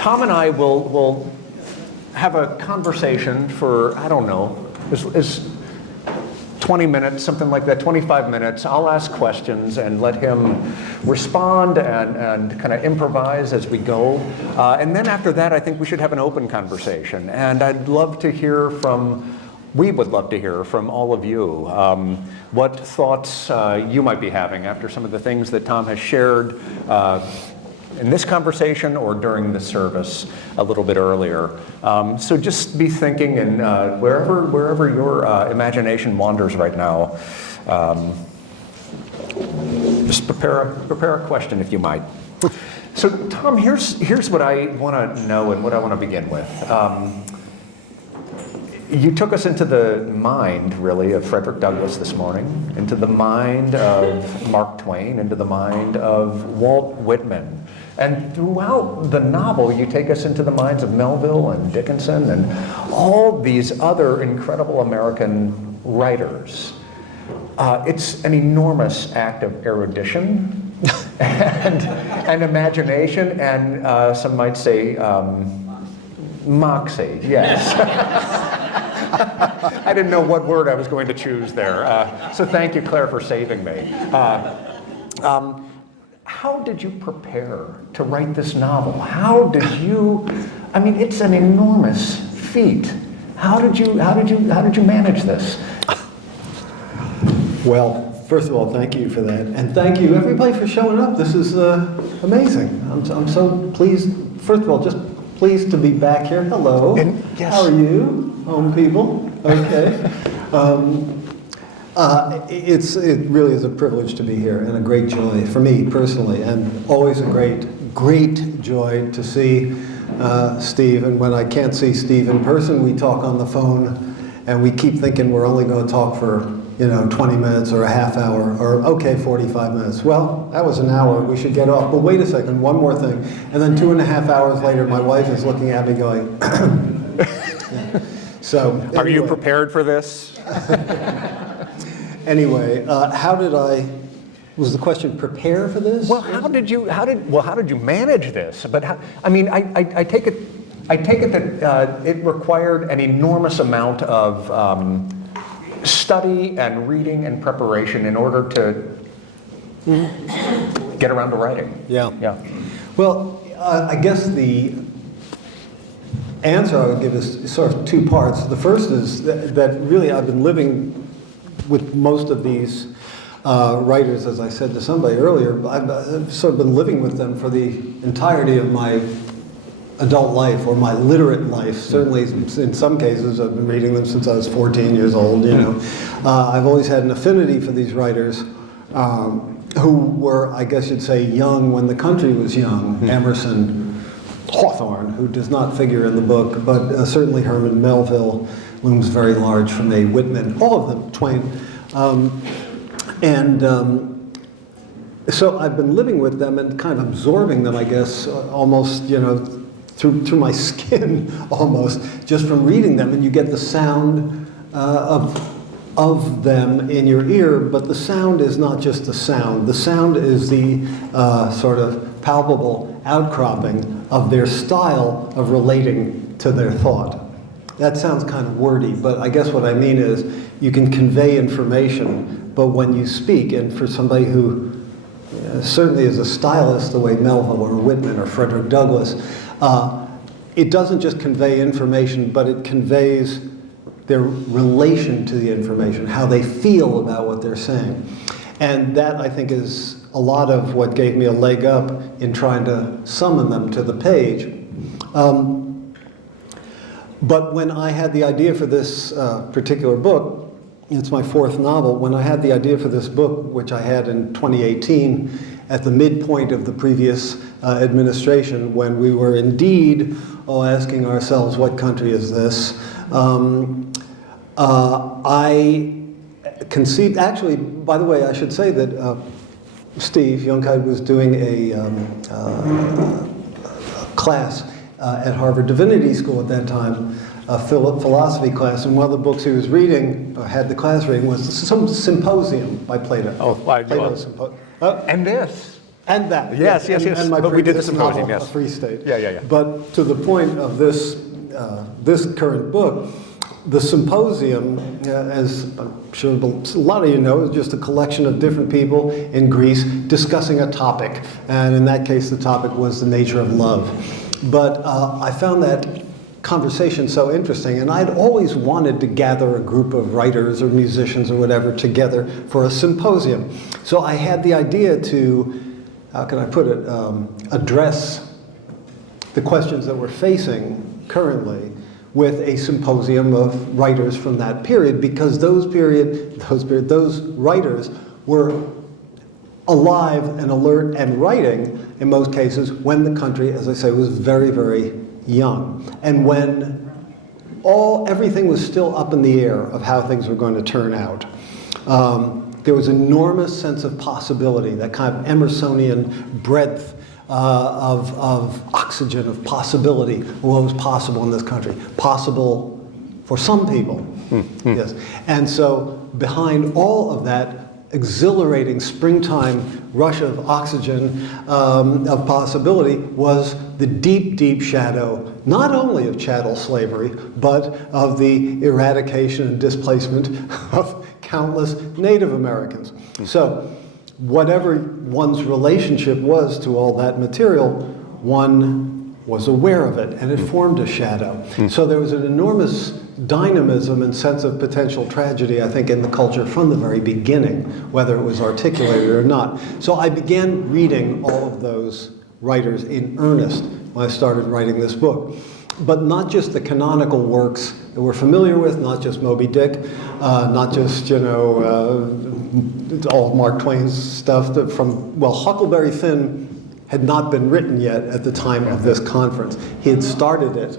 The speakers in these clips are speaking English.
Tom and I will have a conversation for, I don't know, is 20 minutes, something like that, 25 minutes. I'll ask questions and let him respond and kind of improvise as we go. And then after that, I think we should have an open conversation. And I'd love to hear from, we would love to hear from all of you. What thoughts you might be having after some of the things that Tom has shared in this conversation or during the service a little bit earlier. So just be thinking, and wherever your imagination wanders right now, just prepare a question if you might. So Tom, here's what I want to know and what I want to begin with. You took us into the mind, really, of Frederick Douglass this morning, into the mind of Mark Twain, into the mind of Walt Whitman. And throughout the novel, you take us into the minds of Melville and Dickinson and all these other incredible American writers. It's an enormous act of erudition and imagination, and some might say moxie, yes. I didn't know what word I was going to choose there. So thank you, Claire, for saving me. How did you prepare to write this novel? How did you, I mean, it's an enormous feat. How did you manage this? Well, first of all, thank you for that. And thank you, everybody, for showing up. This is amazing. I'm so pleased. First of all, just pleased to be back here. Hello. Yes. How are you, home people? Okay. It really is a privilege to be here and a great joy for me personally, and always a great joy to see Steve. And when I can't see Steve in person, we talk on the phone, and we keep thinking we're only going to talk for 20 minutes or a half hour, or okay, 45 minutes. Well, that was an hour, we should get off. But wait a second, one more thing. And then 2.5 hours later, my wife is looking at me going, yeah. So, anyway. Are you prepared for this? Anyway, was the question prepare for this? Well, how did you manage this? But I take it that it required an enormous amount of study and reading and preparation in order to get around to writing. Yeah. Yeah. Well, I guess the answer I would give is sort of two parts. The first is that really I've been living with most of these writers, as I said to somebody earlier. I've sort of been living with them for the entirety of my adult life, or my literate life. Certainly, in some cases, I've been reading them since I was 14 years old. I've always had an affinity for these writers who were, I guess you'd say, young when the country was young. Emerson, Hawthorne, who does not figure in the book, but certainly Herman Melville looms very large from a Whitman, all of them, Twain. So I've been living with them and kind of absorbing them, I guess, almost, through my skin, almost, just from reading them. And you get the sound of them in your ear, but the sound is not just the sound. The sound is the sort of palpable outcropping of their style of relating to their thought. That sounds kind of wordy, but I guess what I mean is you can convey information, but when you speak, and for somebody who certainly is a stylist the way Melville or Whitman or Frederick Douglass, it doesn't just convey information, but it conveys their relation to the information, how they feel about what they're saying. And that, I think, is a lot of what gave me a leg up in trying to summon them to the page. But when I had the idea for this particular book, it's my fourth novel, when I had the idea for this book, which I had in 2018, at the midpoint of the previous administration, when we were indeed asking ourselves, what country is this? I conceived, actually, by the way, I should say that Steve Youngkite was doing a class at Harvard Divinity School at that time, a philosophy class, and one of the books he was reading, or had the class reading, was some Symposium by Plato. Oh, I know. And this. And that. Yes, yes, yes. And my But we did the previous symposium, novel, yes. A Free State. Yeah, yeah, yeah. But to the point of this, this current book, the symposium, as I'm sure a lot of you know, is just a collection of different people in Greece discussing a topic. And in that case, the topic was the nature of love. But I found that conversation so interesting, and I'd always wanted to gather a group of writers or musicians or whatever together for a symposium. So I had the idea to, how can I put it, address the questions that we're facing currently with a symposium of writers from that period, because those writers were alive and alert and writing, in most cases, when the country, as I say, was very, very young. And when everything was still up in the air of how things were going to turn out. There was enormous sense of possibility, that kind of Emersonian breadth of oxygen, of possibility, what was possible in this country. Possible for some people, yes. And so behind all of that exhilarating springtime rush of oxygen, of possibility, was the deep, deep shadow, not only of chattel slavery, but of the eradication and displacement of countless Native Americans. So whatever one's relationship was to all that material, one was aware of it, and it formed a shadow. So there was an enormous dynamism and sense of potential tragedy, I think, in the culture from the very beginning, whether it was articulated or not. So I began reading all of those writers in earnest when I started writing this book. But not just the canonical works that we're familiar with, not just Moby Dick, not just, you know, all of Mark Twain's stuff well, Huckleberry Finn had not been written yet at the time of this conference. He had started it.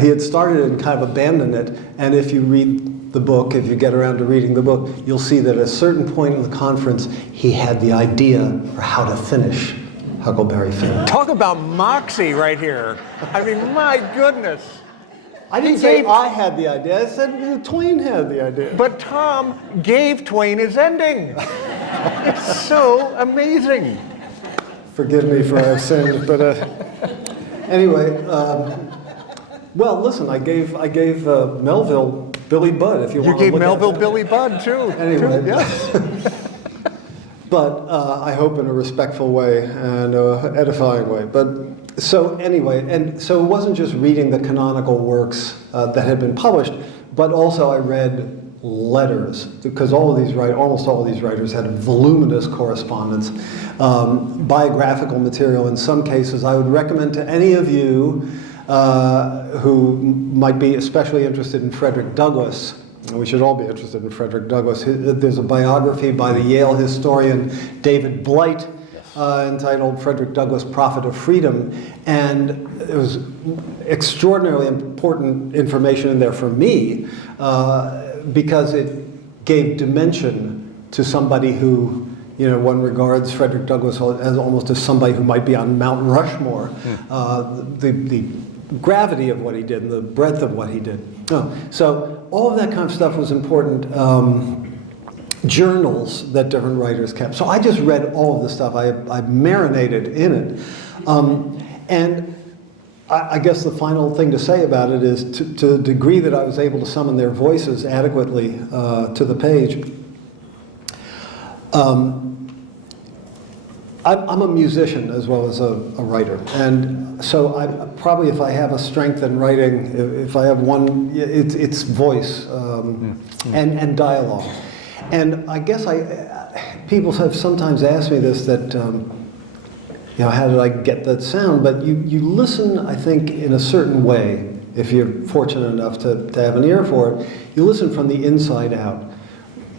He had started it and kind of abandoned it. And if you read the book, if you get around to reading the book, you'll see that at a certain point in the conference, he had the idea for how to finish Huckleberry Finn. Talk about moxie right here. I mean, my goodness. I didn't say I had the idea, I said Twain had the idea. But Tom gave Twain his ending. It's so amazing. Forgive me for our sins, but anyway, well, listen, I gave Melville Billy Budd, if you want to You gave look Melville at that. Billy Budd, too. Anyway, Yes. But I hope in a respectful way and edifying way. But so anyway, and so it wasn't just reading the canonical works that had been published, but also I read letters, because almost all of these writers had voluminous correspondence, biographical material in some cases. I would recommend to any of you who might be especially interested in Frederick Douglass. We should all be interested in Frederick Douglass. There's a biography by the Yale historian David Blight entitled Frederick Douglass, Prophet of Freedom. And it was extraordinarily important information in there for me because it gave dimension to somebody who, you know, one regards Frederick Douglass as almost as somebody who might be on Mount Rushmore. The gravity of what he did and the breadth of what he did. So all of that kind of stuff was important. Journals that different writers kept. So I just read all of the stuff. I marinated in it. And I guess the final thing to say about it is to the degree that I was able to summon their voices adequately to the page. I'm a musician as well as a writer, and so I probably, if I have a strength in writing, if I have one, it's voice and dialogue. And I guess people have sometimes asked me this, that you know, how did I get that sound? But you listen, I think, in a certain way. If you're fortunate enough to have an ear for it, you listen from the inside out.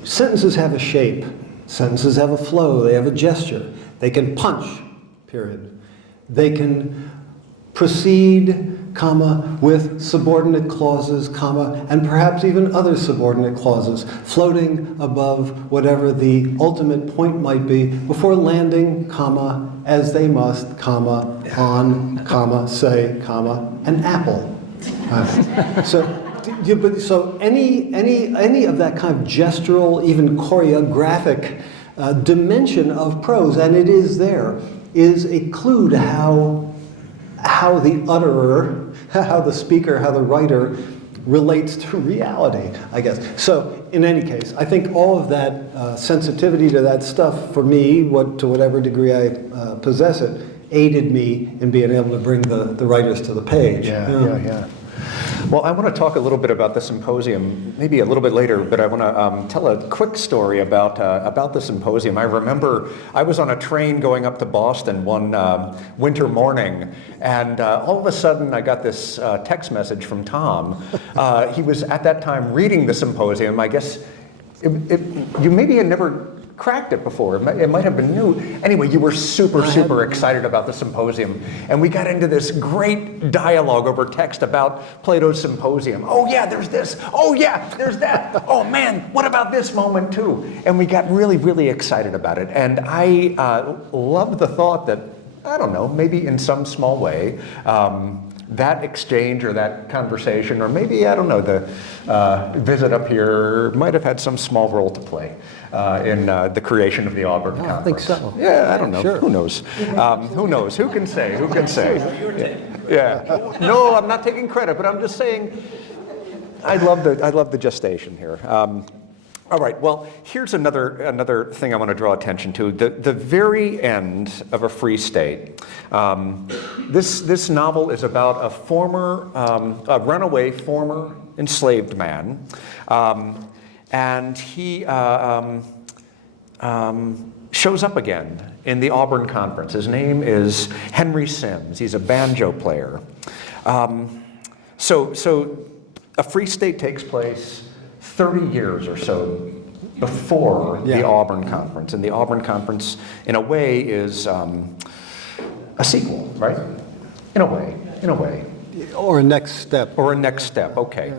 Sentences have a shape. Sentences have a flow. They have a gesture. They can punch, period. They can proceed, comma, with subordinate clauses, comma, and perhaps even other subordinate clauses, floating above whatever the ultimate point might be before landing, comma, as they must, comma, on, comma, say, comma, an apple. So any of that kind of gestural, even choreographic dimension of prose, and it is there, is a clue to how the utterer, how the speaker, how the writer relates to reality, I guess. So, in any case, I think all of that sensitivity to that stuff, for me, to whatever degree I possess it, aided me in being able to bring the writers to the page. Yeah. Well, I want to talk a little bit about the symposium, maybe a little bit later, but I want to tell a quick story about the symposium. I remember I was on a train going up to Boston one winter morning, and all of a sudden I got this text message from Tom. He was at that time reading the symposium. I guess you maybe had never cracked it before. It might have been new. Anyway, you were super excited about the symposium. And we got into this great dialogue over text about Plato's Symposium. Oh yeah, there's this. Oh yeah, there's that. Oh man, what about this moment too? And we got really excited about it. And I loved the thought that, I don't know, maybe in some small way, that exchange or that conversation, or maybe, I don't know, the visit up here might have had some small role to play in the creation of the Auburn Conference. I think so. Yeah, I don't know. Sure. Who knows? Who knows? Who can say? Who can say? Yeah. No, I'm not taking credit, but I'm just saying I love the gestation here. All right, well, here's another thing I want to draw attention to. The very end of A Free State. This novel is about a runaway former enslaved man, and he shows up again in the Auburn Conference. His name is Henry Sims. He's a banjo player. So A Free State takes place 30 years or so before the Auburn Conference. And the Auburn Conference, in a way, is a sequel, right? In a way. Or a next step. Okay.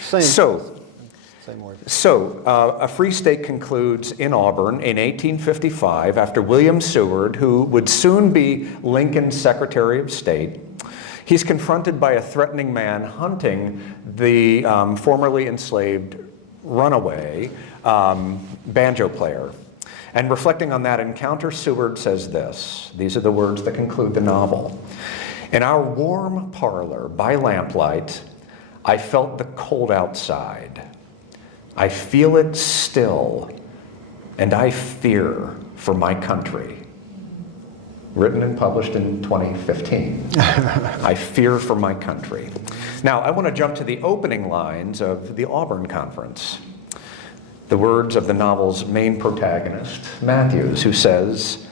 Same word. So, A Free State concludes in Auburn in 1855 after William Seward, who would soon be Lincoln's Secretary of State. He's confronted by a threatening man hunting the formerly enslaved runaway banjo player. And reflecting on that encounter, Seward says this. These are the words that conclude the novel. In our warm parlor by lamplight, I felt the cold outside. I feel it still, and I fear for my country. Written and published in 2015. I fear for my country. Now, I want to jump to the opening lines of the Auburn Conference. The words of the novel's main protagonist, Matthews, who says,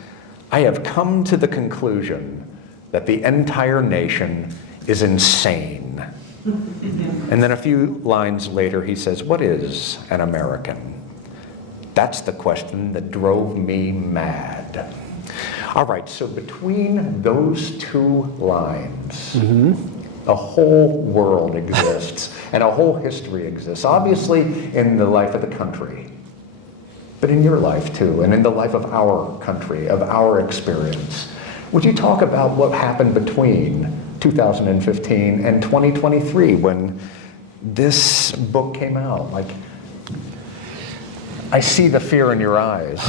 I have come to the conclusion that the entire nation is insane. And then a few lines later, he says, what is an American? That's the question that drove me mad. All right, so between those two lines, a whole world exists and a whole history exists, obviously in the life of the country, but in your life too, and in the life of our country, of our experience. Would you talk about what happened between 2015 and 2023 when this book came out? Like, I see the fear in your eyes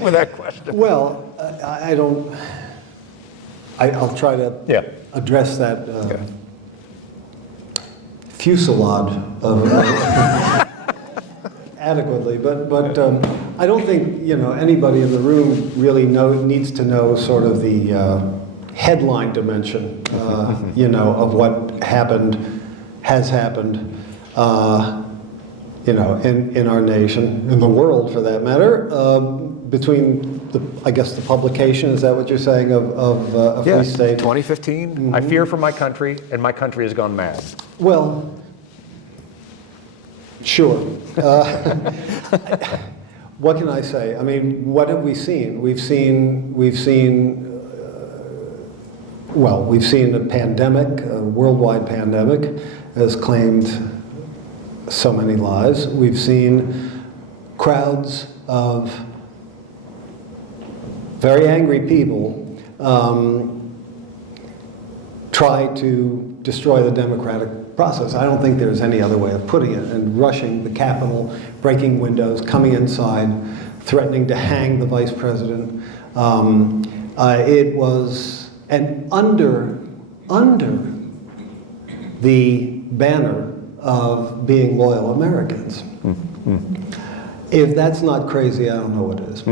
with that question. Well, I'll try to address that fusillade of adequately, but I don't think anybody in the room really needs to know sort of the headline dimension, of what happened, has happened, in our nation, in the world for that matter, between the publication, is that what you're saying, of A Free State? 2015, I fear for my country, and my country has gone mad. Well, sure. What can I say? I mean, what have we seen? We've seen a pandemic, a worldwide pandemic, has claimed so many lives. We've seen crowds of very angry people try to destroy the democratic process. I don't think there's any other way of putting it. And rushing the Capitol, breaking windows, coming inside, threatening to hang the vice president. It was, and under the banner of being loyal Americans. If that's not crazy, I don't know what is.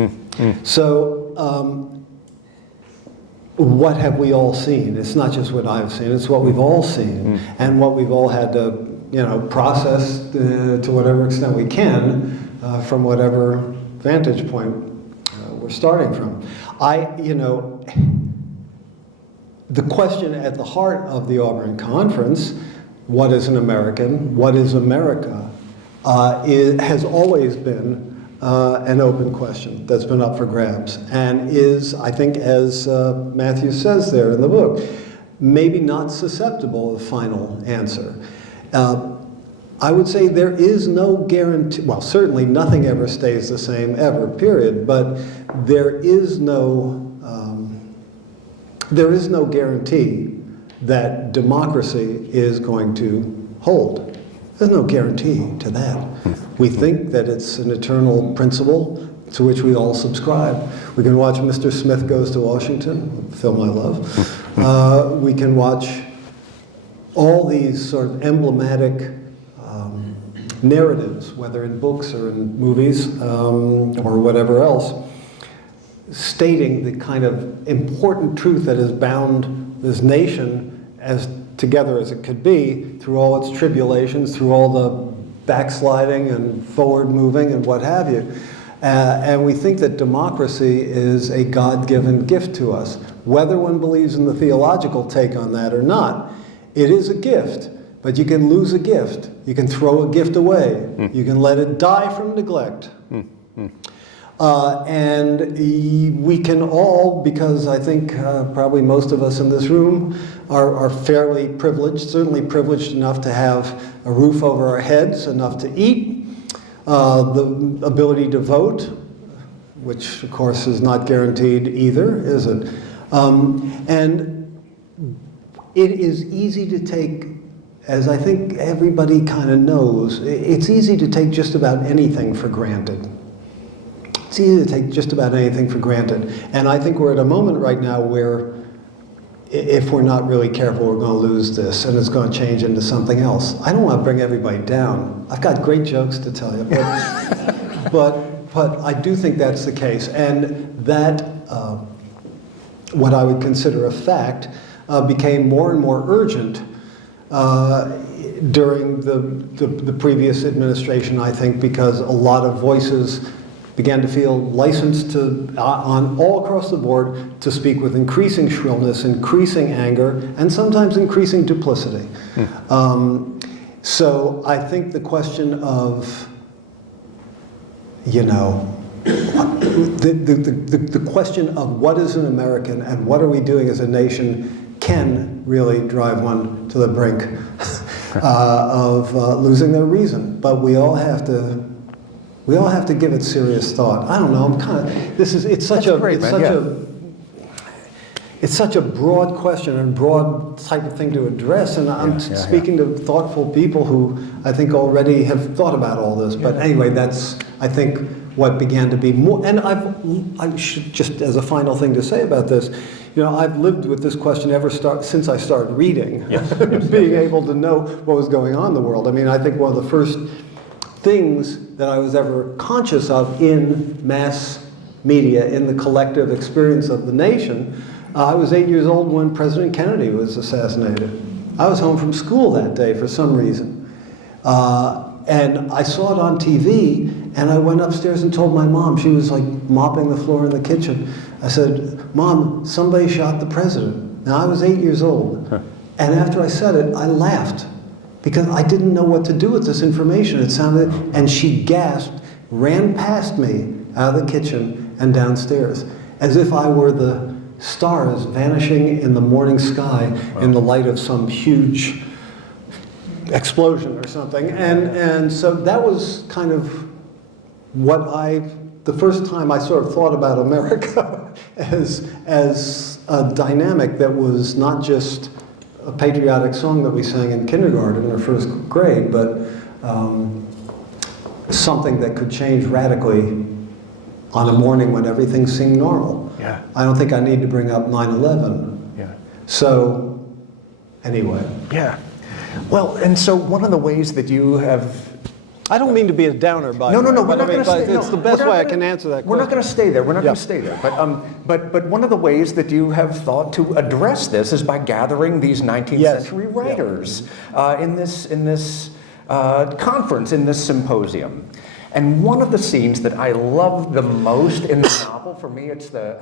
So, what have we all seen? It's not just what I've seen, it's what we've all seen, and what we've all had to, process to whatever extent we can from whatever vantage point we're starting from. The question at the heart of the Auburn Conference, what is an American, what is America, has always been an open question that's been up for grabs, and is, I think, as Matthew says there in the book, maybe not susceptible of final answer. I would say there is no guarantee, well, certainly nothing ever stays the same ever, period, but there is no guarantee that democracy is going to hold. There's no guarantee to that. We think that it's an eternal principle to which we all subscribe. We can watch Mr. Smith Goes to Washington, a film I love. We can watch all these sort of emblematic narratives, whether in books or in movies or whatever else, stating the kind of important truth that has bound this nation as together as it could be through all its tribulations, through all the backsliding and forward moving and what have you. And we think that democracy is a God-given gift to us. Whether one believes in the theological take on that or not, it is a gift. But you can lose a gift. You can throw a gift away. You can let it die from neglect. And we can all, because I think probably most of us in this room are fairly privileged, certainly privileged enough to have a roof over our heads, enough to eat, the ability to vote, which of course is not guaranteed either, is it? And it is easy to take, as I think everybody kind of knows, it's easy to take just about anything for granted. It's easy to take just about anything for granted. And I think we're at a moment right now where if we're not really careful, we're going to lose this and it's going to change into something else. I don't want to bring everybody down. I've got great jokes to tell you, but I do think that's the case. And that, what I would consider a fact, became more and more urgent during the previous administration, I think, because a lot of voices began to feel licensed to, on all across the board, to speak with increasing shrillness, increasing anger, and sometimes increasing duplicity. So I think the question of, the question of what is an American and what are we doing as a nation can really drive one to the brink of losing their reason. But we all have to give it serious thought. I don't know. I'm kind of. It's such a broad question and broad type of thing to address. And I'm speaking to thoughtful people who I think already have thought about all this. But anyway, that's, I think, what began to be more. And I should just, as a final thing to say about this, I've lived with this question since I started reading, being able to know what was going on in the world. I mean, I think one of the first things that I was ever conscious of in mass media, in the collective experience of the nation, I was 8 years old when President Kennedy was assassinated. I was home from school that day for some reason. And I saw it on TV, and I went upstairs and told my mom. She was like mopping the floor in the kitchen. I said, "Mom, somebody shot the president." Now I was 8 years old. And after I said it, I laughed, because I didn't know what to do with this information. It sounded, and she gasped, ran past me out of the kitchen and downstairs, as if I were the stars vanishing in the morning sky in the light of some huge explosion or something. And so that was kind of what the first time I sort of thought about America as a dynamic that was not just a patriotic song that we sang in kindergarten or first grade, but something that could change radically on a morning when everything seemed normal. Yeah. I don't think I need to bring up 9/11. Yeah. So, anyway. Yeah. Well, and so one of the ways that you have... I don't mean to be a downer, by the way. No, we're not going to stay... It's the best way I can answer that question. We're not going to stay there. We're not Yeah. going to stay there. But one of the ways that you have thought to address this is by gathering these 19th Yes. century writers in this conference, in this symposium. And one of the scenes that I love the most in the novel, for me, it's the...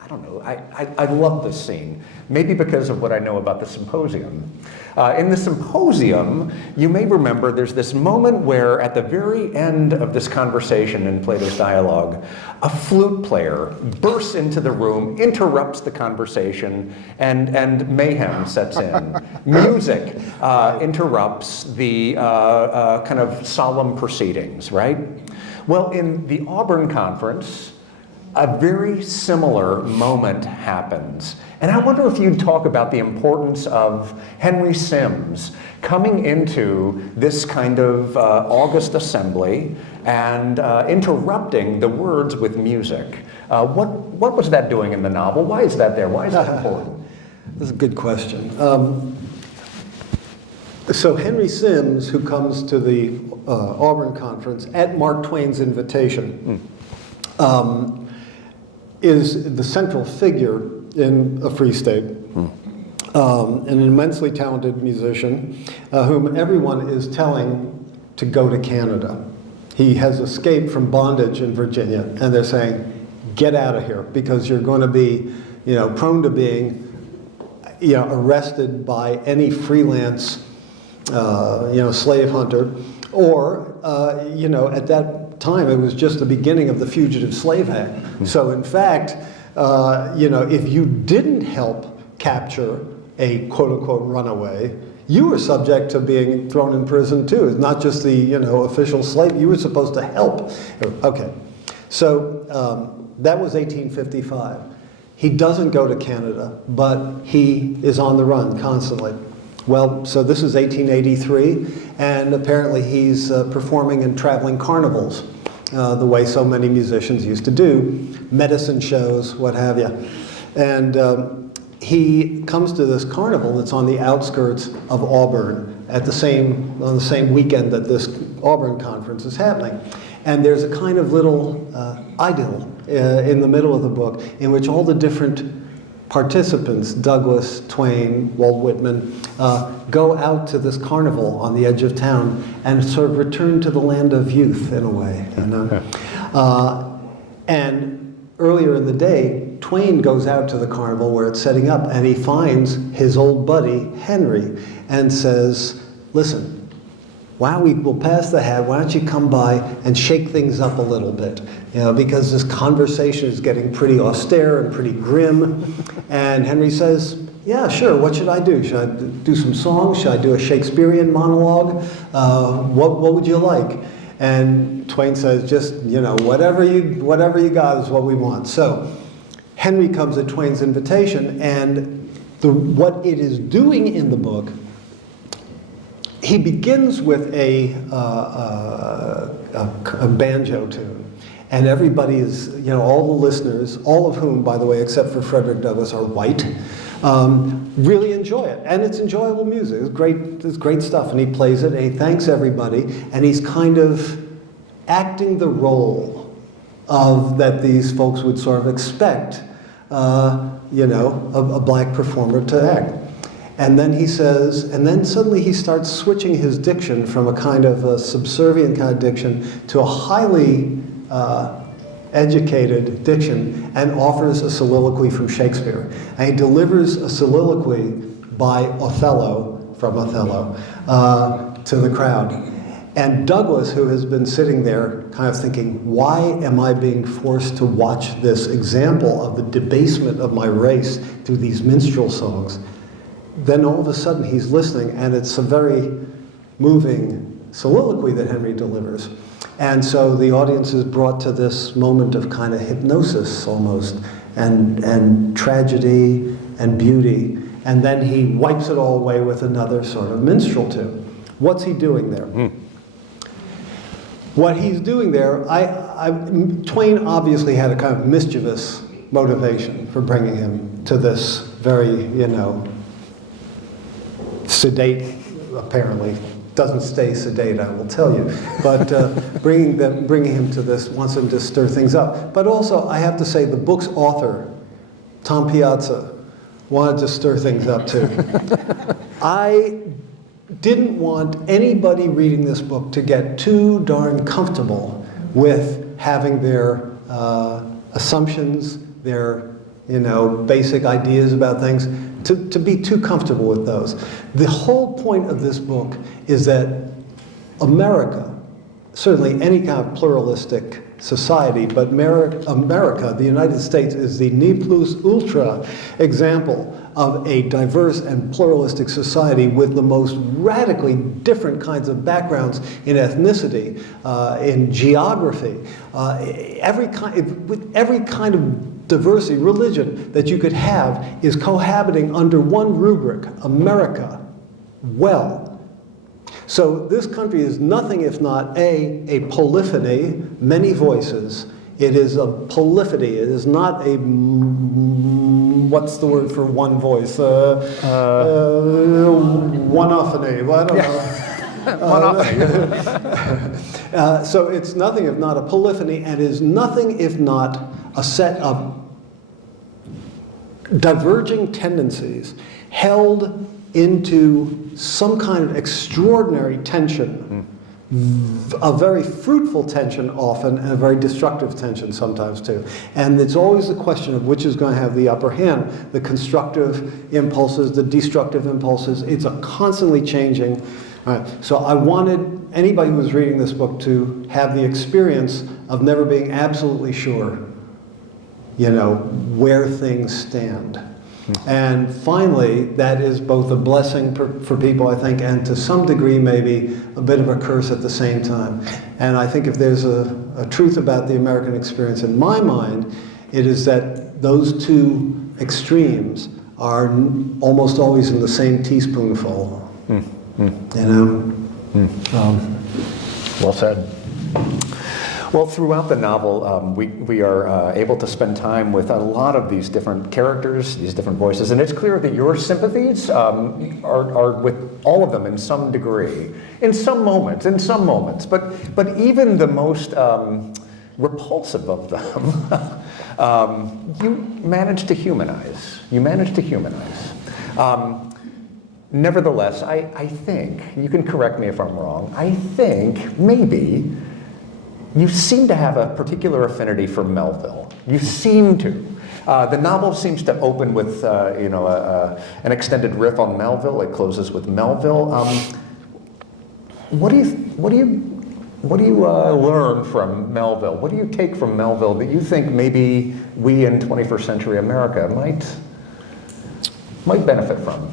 I don't know, I love this scene, maybe because of what I know about the symposium. In the symposium, you may remember there's this moment where at the very end of this conversation in Plato's dialogue, a flute player bursts into the room, interrupts the conversation, and mayhem sets in. Music interrupts the kind of solemn proceedings, right? Well, in the Auburn Conference, a very similar moment happens. And I wonder if you'd talk about the importance of Henry Sims coming into this kind of August assembly and interrupting the words with music. What was that doing in the novel? Why is that there? Why is that important? That's a good question. So Henry Sims, who comes to the Auburn Conference at Mark Twain's invitation, is the central figure in a free state, an immensely talented musician whom everyone is telling to go to Canada. He has escaped from bondage in Virginia, and they're saying, get out of here, because you're going to be, prone to being, arrested by any freelance, slave hunter, or, at that time, it was just the beginning of the Fugitive Slave Act. So in fact, if you didn't help capture a quote-unquote runaway, you were subject to being thrown in prison too. It's not just the official slave. You were supposed to help. Okay, so that was 1855. He doesn't go to Canada, but he is on the run constantly. Well, so this is 1883, and apparently he's performing in traveling carnivals, the way so many musicians used to do, medicine shows, what have you. And he comes to this carnival that's on the outskirts of Auburn on the same weekend that this Auburn Conference is happening. And there's a kind of little idyll in the middle of the book in which all the different participants, Douglas, Twain, Walt Whitman, go out to this carnival on the edge of town and sort of return to the land of youth in a way. And earlier in the day, Twain goes out to the carnival where it's setting up, and he finds his old buddy, Henry, and says, listen, we'll pass the hat, why don't you come by and shake things up a little bit? Because this conversation is getting pretty austere and pretty grim. And Henry says, yeah, sure, what should I do? Should I do some songs? Should I do a Shakespearean monologue? What would you like? And Twain says, just, whatever you got is what we want. So Henry comes at Twain's invitation, and what it is doing in the book, he begins with a banjo tune. And everybody is, all the listeners, all of whom, by the way, except for Frederick Douglass, are white, really enjoy it. And it's enjoyable music. It's great stuff. And he plays it, and he thanks everybody. And he's kind of acting the role that these folks would sort of expect, a black performer to act. And then he says, and then suddenly he starts switching his diction from a kind of a subservient kind of diction to a highly educated diction, and offers a soliloquy from Shakespeare. And he delivers a soliloquy by Othello, from Othello, to the crowd. And Douglas, who has been sitting there kind of thinking, why am I being forced to watch this example of the debasement of my race through these minstrel songs? Then all of a sudden he's listening, and it's a very moving soliloquy that Henry delivers. And so the audience is brought to this moment of kind of hypnosis almost, and tragedy and beauty. And then he wipes it all away with another sort of minstrel tune. What's he doing there? What he's doing there, Twain obviously had a kind of mischievous motivation for bringing him to this very, sedate, apparently, doesn't stay sedate, I will tell you, but bringing him to this wants him to stir things up. But also, I have to say, the book's author, Tom Piazza, wanted to stir things up too. I didn't want anybody reading this book to get too darn comfortable with having their assumptions, their basic ideas about things, to be too comfortable with those. The whole point of this book is that America, certainly any kind of pluralistic society, but America, the United States, is the ne plus ultra example of a diverse and pluralistic society with the most radically different kinds of backgrounds in ethnicity, in geography, with every kind of diversity, religion that you could have is cohabiting under one rubric, America, well. So this country is nothing if not a polyphony, many voices. It is a polyphony. It is not a, what's the word for one voice? One-ophony. Well, I don't know. So it's nothing if not a polyphony, and is nothing if not a set of diverging tendencies held into some kind of extraordinary tension, a very fruitful tension often, and a very destructive tension sometimes too. And it's always the question of which is going to have the upper hand, the constructive impulses, the destructive impulses. It's a constantly changing. So I wanted anybody who was reading this book to have the experience of never being absolutely sure, where things stand. And finally, that is both a blessing for people, I think, and to some degree maybe a bit of a curse at the same time. And I think if there's a truth about the American experience in my mind, it is that those two extremes are almost always in the same teaspoonful. Well said. Well, throughout the novel, we are able to spend time with a lot of these different characters, these different voices, and it's clear that your sympathies are with all of them in some degree, in some moments, but even the most repulsive of them, you manage to humanize. Nevertheless, I think, you can correct me if I'm wrong, I think maybe you seem to have a particular affinity for Melville. You seem to. The novel seems to open with, an extended riff on Melville. It closes with Melville. What do you learn from Melville? What do you take from Melville that you think maybe we in 21st century America might benefit from?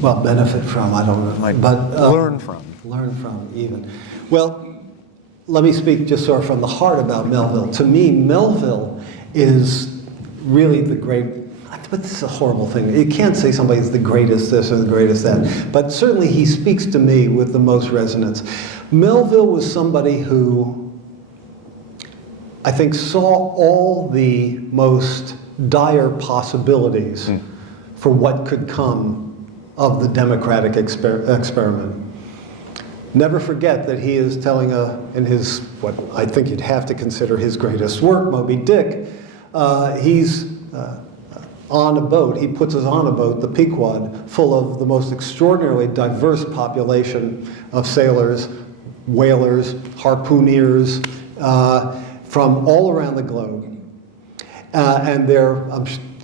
Well, benefit from, I don't know. But learn from. Learn from, even. Well, let me speak just sort of from the heart about Melville. To me, Melville is really the great, but this is a horrible thing. You can't say somebody's the greatest this or the greatest that, but certainly he speaks to me with the most resonance. Melville was somebody who I think saw all the most dire possibilities for what could come of the democratic experiment. Never forget that he is telling in his, what I think you'd have to consider his greatest work, Moby Dick, he's on a boat, he puts us on a boat, the Pequod, full of the most extraordinarily diverse population of sailors, whalers, harpooneers, from all around the globe. And they're,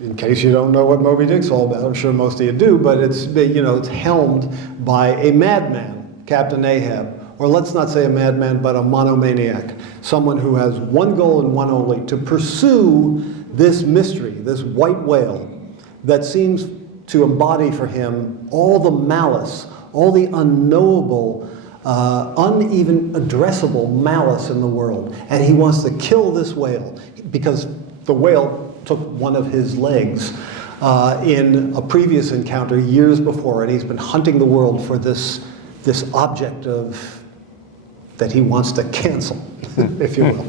in case you don't know what Moby Dick's all about, I'm sure most of you do, but it's helmed by a madman, Captain Ahab, or let's not say a madman, but a monomaniac, someone who has one goal and one only, to pursue this mystery, this white whale that seems to embody for him all the malice, all the unknowable, uneven addressable malice in the world. And he wants to kill this whale because the whale took one of his legs in a previous encounter years before, and he's been hunting the world for this object that he wants to cancel. if you will.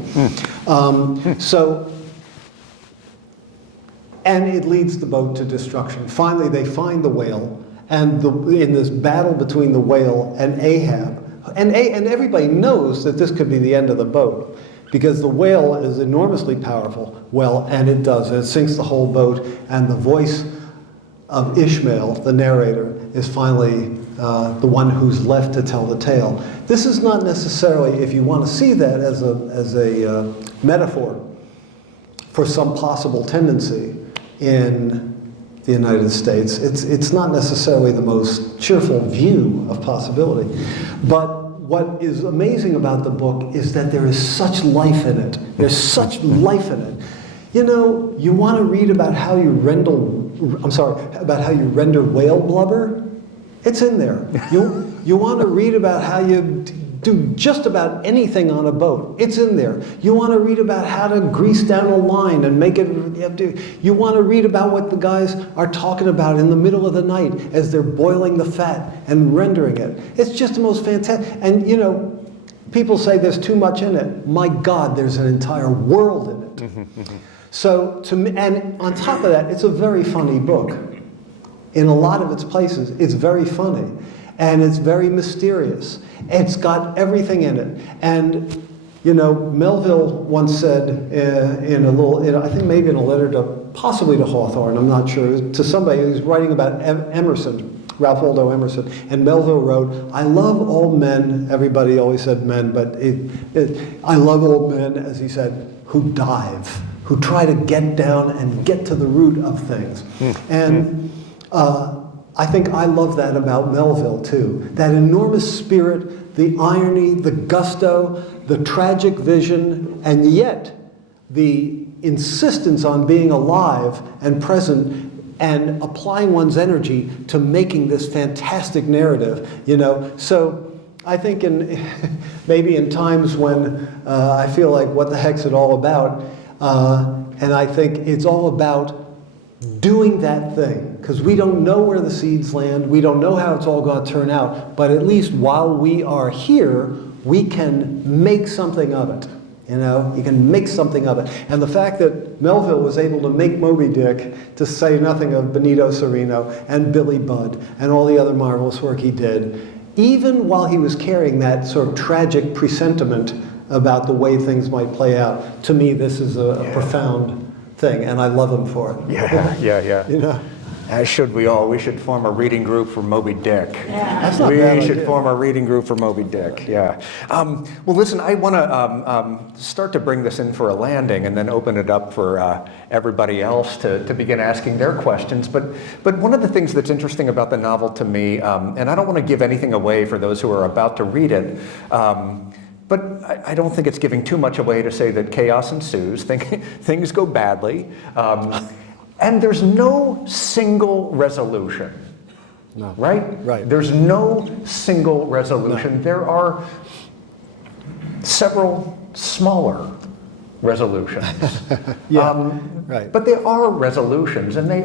And it leads the boat to destruction. Finally, they find the whale, and in this battle between the whale and Ahab, and everybody knows that this could be the end of the boat, because the whale is enormously powerful, and it does. It sinks the whole boat, and the voice of Ishmael, the narrator, is finally the one who's left to tell the tale. This is not necessarily, if you want to see that as a metaphor for some possible tendency in the United States, it's not necessarily the most cheerful view of possibility. But what is amazing about the book is that there is such life in it. There's such life in it. You know, you want to read about how you render whale blubber? It's in there. You want to read about how you do just about anything on a boat. It's in there. You want to read about how to grease down a line and make it. You want to read about what the guys are talking about in the middle of the night as they're boiling the fat and rendering it. It's just the most fantastic. And you know, people say there's too much in it. My God, there's an entire world in it. So to me, and on top of that, it's a very funny book. In a lot of its places, it's very funny. And it's very mysterious. It's got everything in it. And, you know, Melville once said I think maybe in a letter possibly to Hawthorne, I'm not sure, to somebody who's writing about Emerson, Ralph Waldo Emerson. And Melville wrote, I love all men, everybody always said men, but I love all men, as he said, who dive, who try to get down and get to the root of things. And I think I love that about Melville, too. That enormous spirit, the irony, the gusto, the tragic vision, and yet the insistence on being alive and present and applying one's energy to making this fantastic narrative, you know. So I think maybe in times when I feel like what the heck's it all about, and I think it's all about doing that thing, because we don't know where the seeds land, we don't know how it's all going to turn out, but at least while we are here, we can make something of it. You know, you can make something of it. And the fact that Melville was able to make Moby Dick, to say nothing of Benito Cereno and Billy Budd and all the other marvelous work he did, even while he was carrying that sort of tragic presentiment about the way things might play out, to me this is a profound thing, and I love him for it. Yeah. You know? As should we all. We should form a reading group for Moby Dick. Yeah. That's not We bad should idea. form a reading group for Moby Dick, yeah. Well, listen, I want to start to bring this in for a landing and then open it up for everybody else to begin asking their questions. But one of the things that's interesting about the novel to me, and I don't want to give anything away for those who are about to read it, but I don't think it's giving too much away to say that chaos ensues, things go badly, and there's no single resolution. No. Right? Right. There's no single resolution. No. There are several smaller resolutions. Right. But they are resolutions, and they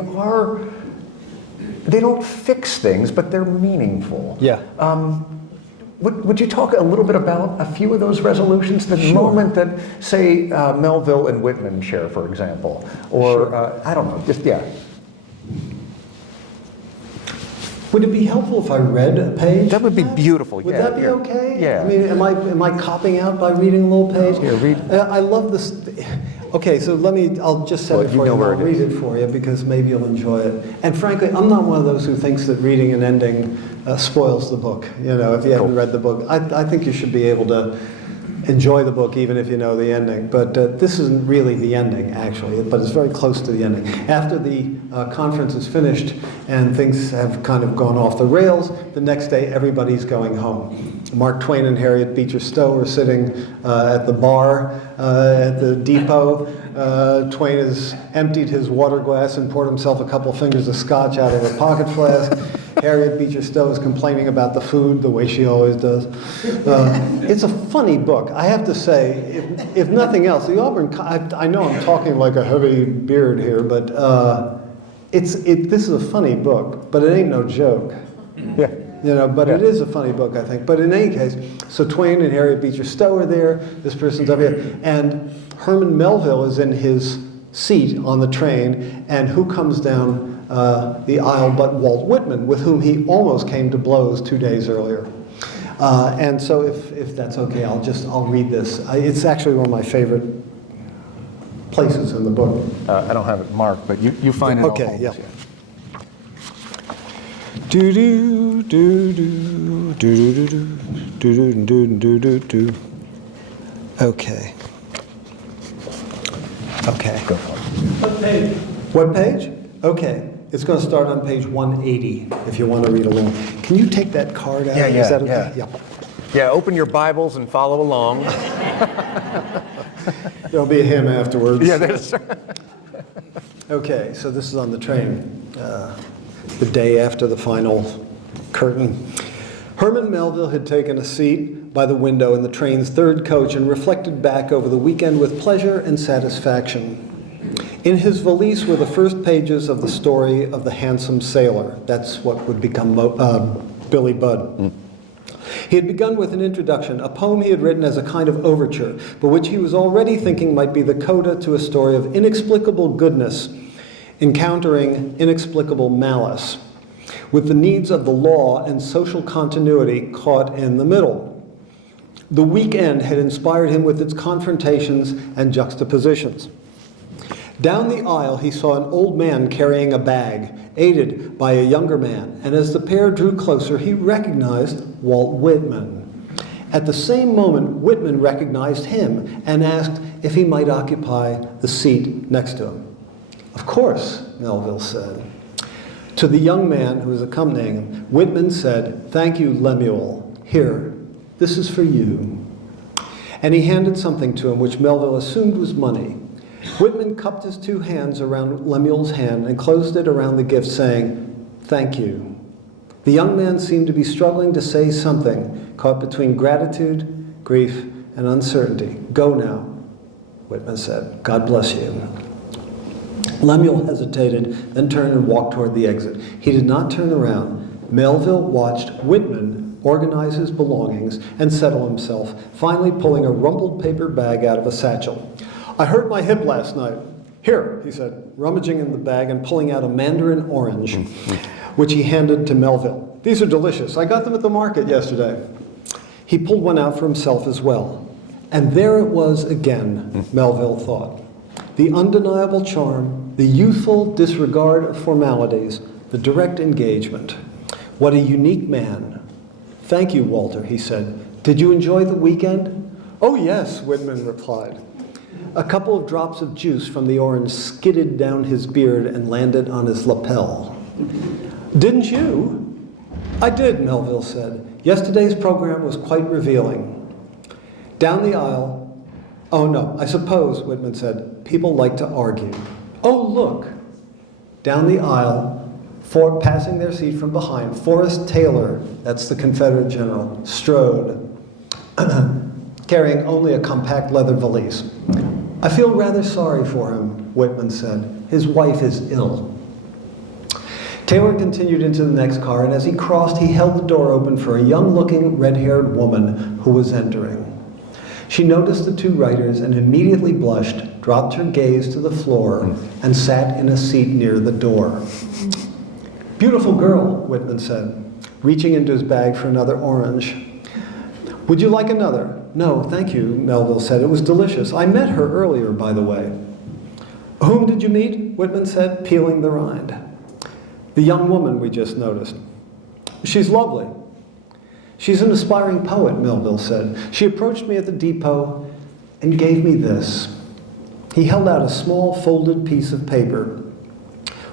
don't fix things, but they're meaningful. Yeah. Would you talk a little bit about a few of those resolutions? The moment that, say, Melville and Whitman share, for example, or I don't know, just Would it be helpful if I read a page? That would be beautiful. Would yeah, that be yeah. okay? Yeah. I mean, am I copping out by reading a little page? Here, read. I love this. Okay, so I'll just set Well, it you for know you. where I'll it read is. it for you because maybe you'll enjoy it. And frankly, I'm not one of those who thinks that reading an ending spoils the book. You know, if you haven't read the book, I think you should be able to enjoy the book even if you know the ending. But this isn't really the ending, actually, but it's very close to the ending. After the conference is finished and things have kind of gone off the rails, the next day everybody's going home. Mark Twain and Harriet Beecher Stowe are sitting at the bar at the depot. Twain has emptied his water glass and poured himself a couple fingers of scotch out of a pocket flask. Harriet Beecher Stowe is complaining about the food the way she always does. It's a funny book, I have to say. If nothing else, the Auburn. I know I'm talking like a heavy beard here, but this is a funny book, but it ain't no joke. Yeah. but it is a funny book, I think. But in any case, so Twain and Harriet Beecher Stowe are there, this person's up here, and Herman Melville is in his seat on the train, and who comes down the aisle but Walt Whitman, with whom he almost came to blows 2 days earlier. And so if that's okay, I'll read this. It's actually one of my favorite places in the book. I don't have it marked, but you find it. Okay, yeah. Do do do do do do do do do do do do. Okay. Okay. Go for it. What page? What page? Okay. It's going to start on page 180 if you want to read along. Can you take that card out? Yeah, Is that okay? yeah. Yeah, open your Bibles and follow along. There'll be a hymn afterwards. Yeah, there's. Okay, so this is on the train, the day after the final curtain. Herman Melville had taken a seat by the window in the train's third coach and reflected back over the weekend with pleasure and satisfaction. In his valise were the first pages of the story of the handsome sailor. That's what would become Billy Budd. He had begun with an introduction, a poem he had written as a kind of overture, but which he was already thinking might be the coda to a story of inexplicable goodness, encountering inexplicable malice, with the needs of the law and social continuity caught in the middle. The weekend had inspired him with its confrontations and juxtapositions. Down the aisle, he saw an old man carrying a bag, aided by a younger man, and as the pair drew closer, he recognized Walt Whitman. At the same moment, Whitman recognized him and asked if he might occupy the seat next to him. "Of course," Melville said. To the young man who was accompanying him, Whitman said, "Thank you, Lemuel. Here, this is for you." And he handed something to him which Melville assumed was money. Whitman cupped his two hands around Lemuel's hand and closed it around the gift, saying, "Thank you." The young man seemed to be struggling to say something, caught between gratitude, grief, and uncertainty. "Go now," Whitman said. "God bless you." Lemuel hesitated, then turned and walked toward the exit. He did not turn around. Melville watched Whitman organize his belongings and settle himself, finally pulling a rumpled paper bag out of a satchel. "I hurt my hip last night. Here," he said, rummaging in the bag and pulling out a mandarin orange, which he handed to Melville. "These are delicious. I got them at the market yesterday." He pulled one out for himself as well. And there it was again, Melville thought. The undeniable charm, the youthful disregard of formalities, the direct engagement. What a unique man. "Thank you, Walter," he said. "Did you enjoy the weekend?" "Oh, yes," Whitman replied. A couple of drops of juice from the orange skidded down his beard and landed on his lapel. "Didn't you?" "I did," Melville said. "Yesterday's program was quite revealing." Down the aisle, "Oh no, I suppose," Whitman said, "people like to argue." "Oh, look!" Down the aisle, passing their seat from behind, Forrest Taylor, that's the Confederate general, strode, carrying only a compact leather valise. "I feel rather sorry for him," Whitman said. "His wife is ill." Taylor continued into the next car, and as he crossed, he held the door open for a young-looking, red-haired woman who was entering. She noticed the two writers and immediately blushed, dropped her gaze to the floor, and sat in a seat near the door. "Beautiful girl," Whitman said, reaching into his bag for another orange. "Would you like another?" "No, thank you," Melville said. "It was delicious. I met her earlier, by the way." "Whom did you meet?" Whitman said, peeling the rind. "The young woman we just noticed." "She's lovely." "She's an aspiring poet," Melville said. "She approached me at the depot and gave me this." He held out a small folded piece of paper,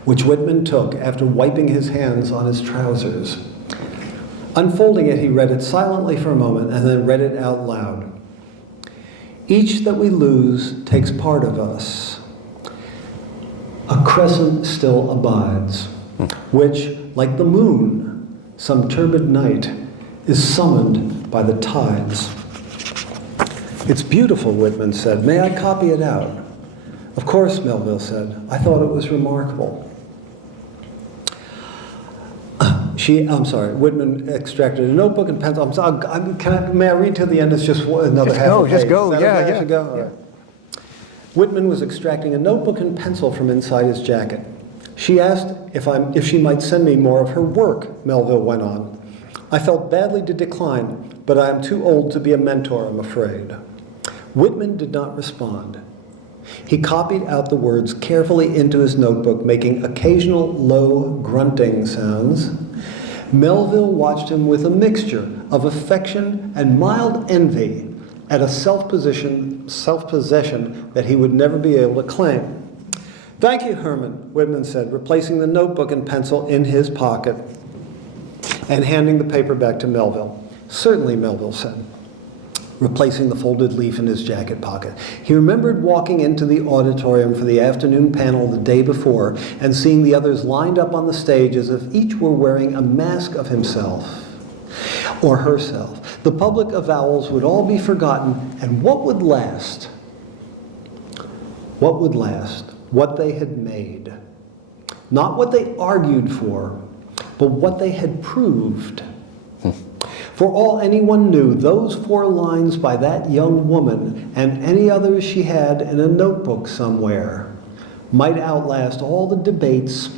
which Whitman took after wiping his hands on his trousers. Unfolding it, he read it silently for a moment and then read it out loud. "Each that we lose takes part of us. A crescent still abides, which, like the moon, some turbid night, is summoned by the tides." "It's beautiful," Whitman said. "May I copy it out?" "Of course," Melville said. "I thought it was remarkable." Whitman extracted a notebook and pencil. May I read to the end? It's just another half a page. Just go, Is that okay? I yeah. should go? All right. Whitman was extracting a notebook and pencil from inside his jacket. She asked if she might send me more of her work, Melville went on. I felt badly to decline, but I am too old to be a mentor, I'm afraid. Whitman did not respond. He copied out the words carefully into his notebook, making occasional low grunting sounds. Melville watched him with a mixture of affection and mild envy at a self-possession that he would never be able to claim. Thank you, Herman, Whitman said, replacing the notebook and pencil in his pocket and handing the paper back to Melville. Certainly, Melville said, replacing the folded leaf in his jacket pocket. He remembered walking into the auditorium for the afternoon panel the day before and seeing the others lined up on the stage as if each were wearing a mask of himself or herself. The public avowals would all be forgotten, and what would last? What would last? What they had made. Not what they argued for, but what they had proved. For all anyone knew, those 4 lines by that young woman and any others she had in a notebook somewhere might outlast all the debates,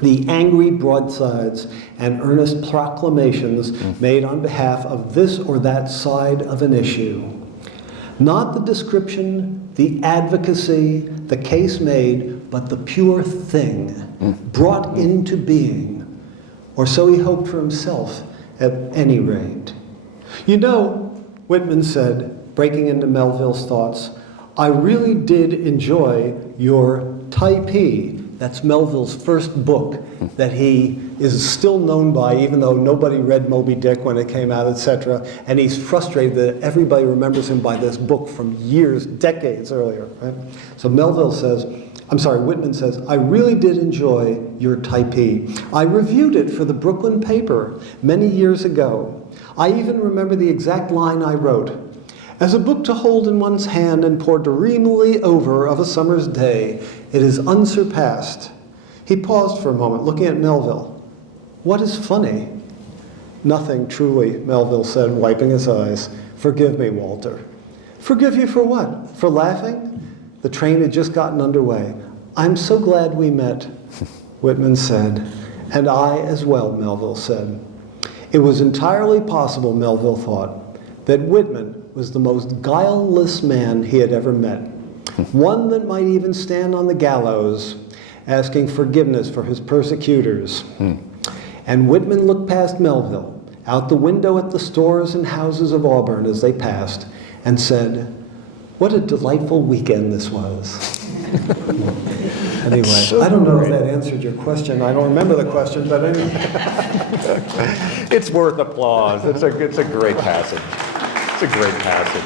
the angry broadsides, and earnest proclamations made on behalf of this or that side of an issue. Not the description, the advocacy, the case made, but the pure thing brought into being, or so he hoped for himself at any rate. You know, Whitman said, breaking into Melville's thoughts, I really did enjoy your Typee. That's Melville's first book that he is still known by, even though nobody read Moby Dick when it came out, etc. And he's frustrated that everybody remembers him by this book from years, decades earlier. Right? So Whitman says, I really did enjoy your Typee. I reviewed it for the Brooklyn paper many years ago. I even remember the exact line I wrote. As a book to hold in one's hand and pour dreamily over of a summer's day, it is unsurpassed. He paused for a moment, looking at Melville. What is funny? Nothing, truly, Melville said, wiping his eyes. Forgive me, Walter. Forgive you for what? For laughing? The train had just gotten underway. I'm so glad we met, Whitman said. And I as well, Melville said. It was entirely possible, Melville thought, that Whitman was the most guileless man he had ever met. One that might even stand on the gallows asking forgiveness for his persecutors. And Whitman looked past Melville, out the window at the stores and houses of Auburn as they passed, and said, what a delightful weekend this was. Anyway, I don't know if that answered your question. I don't remember the question, but anyway. It's worth applause. It's a great passage. It's a great passage.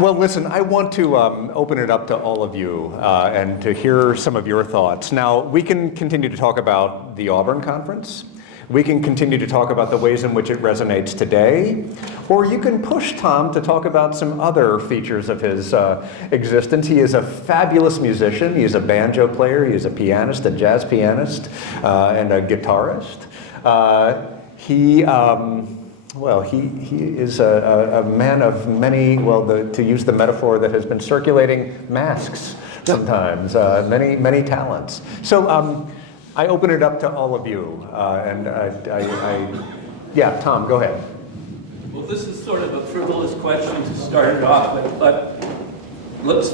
Well, listen, I want to open it up to all of you and to hear some of your thoughts. Now, we can continue to talk about the Auburn Conference. We can continue to talk about the ways in which it resonates today, or you can push Tom to talk about some other features of his existence. He is a fabulous musician. He is a banjo player. He is a pianist, a jazz pianist, and a guitarist. He is a man of many, to use the metaphor that has been circulating, masks sometimes, many talents. So I open it up to all of you, yeah, Tom, go ahead. Well, this is sort of a frivolous question to start it off, but let's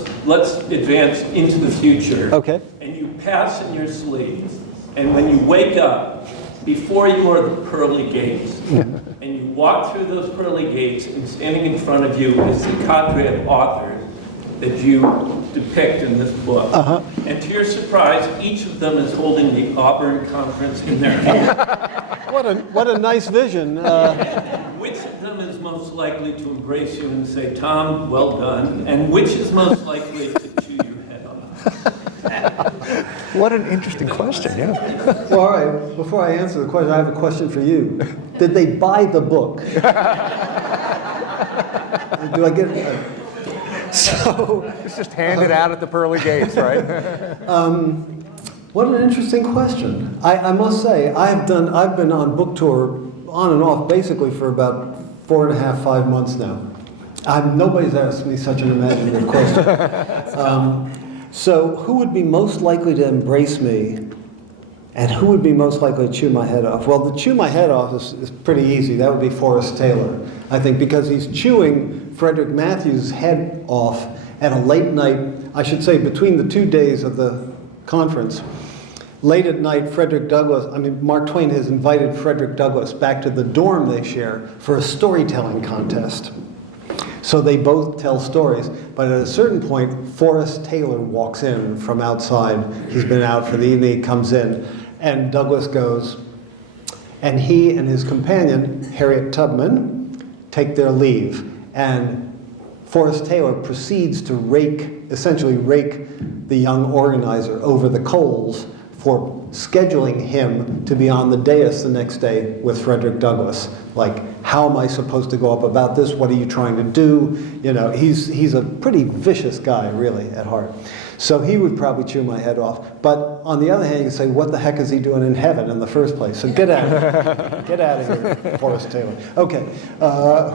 advance into the future. Okay. And you pass in your sleeves, and when you wake up, before you are the pearly gates, and you walk through those pearly gates, and standing in front of you is the cadre of authors that you depict in this book. And to your surprise, each of them is holding the Auburn Conference in their hand. What a nice vision. Which of them is most likely to embrace you and say, Tom, well done, and which is most likely to chew your head off? What an interesting question, yeah. Well, all right, before I answer the question, I have a question for you. Did they buy the book? Do I get it? So it's just handed out at the pearly gates, right? What an interesting question. I must say, I've been on book tour on and off basically for about 4.5, 5 months now. Nobody's asked me such an imaginative question. So who would be most likely to embrace me, and who would be most likely to chew my head off? Well, the chew my head off is pretty easy. That would be Forrest Taylor, I think, because he's chewing Frederick Matthews' head off at a late night, I should say between the 2 days of the conference. Late at night, Mark Twain has invited Frederick Douglass back to the dorm they share for a storytelling contest. So they both tell stories, but at a certain point, Forrest Taylor walks in from outside. He's been out for the evening, he comes in, and Douglass goes, and he and his companion, Harriet Tubman, take their leave. And Forrest Taylor proceeds to essentially rake the young organizer over the coals for scheduling him to be on the dais the next day with Frederick Douglass. Like, how am I supposed to go up about this? What are you trying to do? You know, he's a pretty vicious guy, really, at heart. So he would probably chew my head off. But on the other hand, you can say, what the heck is he doing in heaven in the first place? So get out of here. Get out of here, Forrest Taylor. Okay,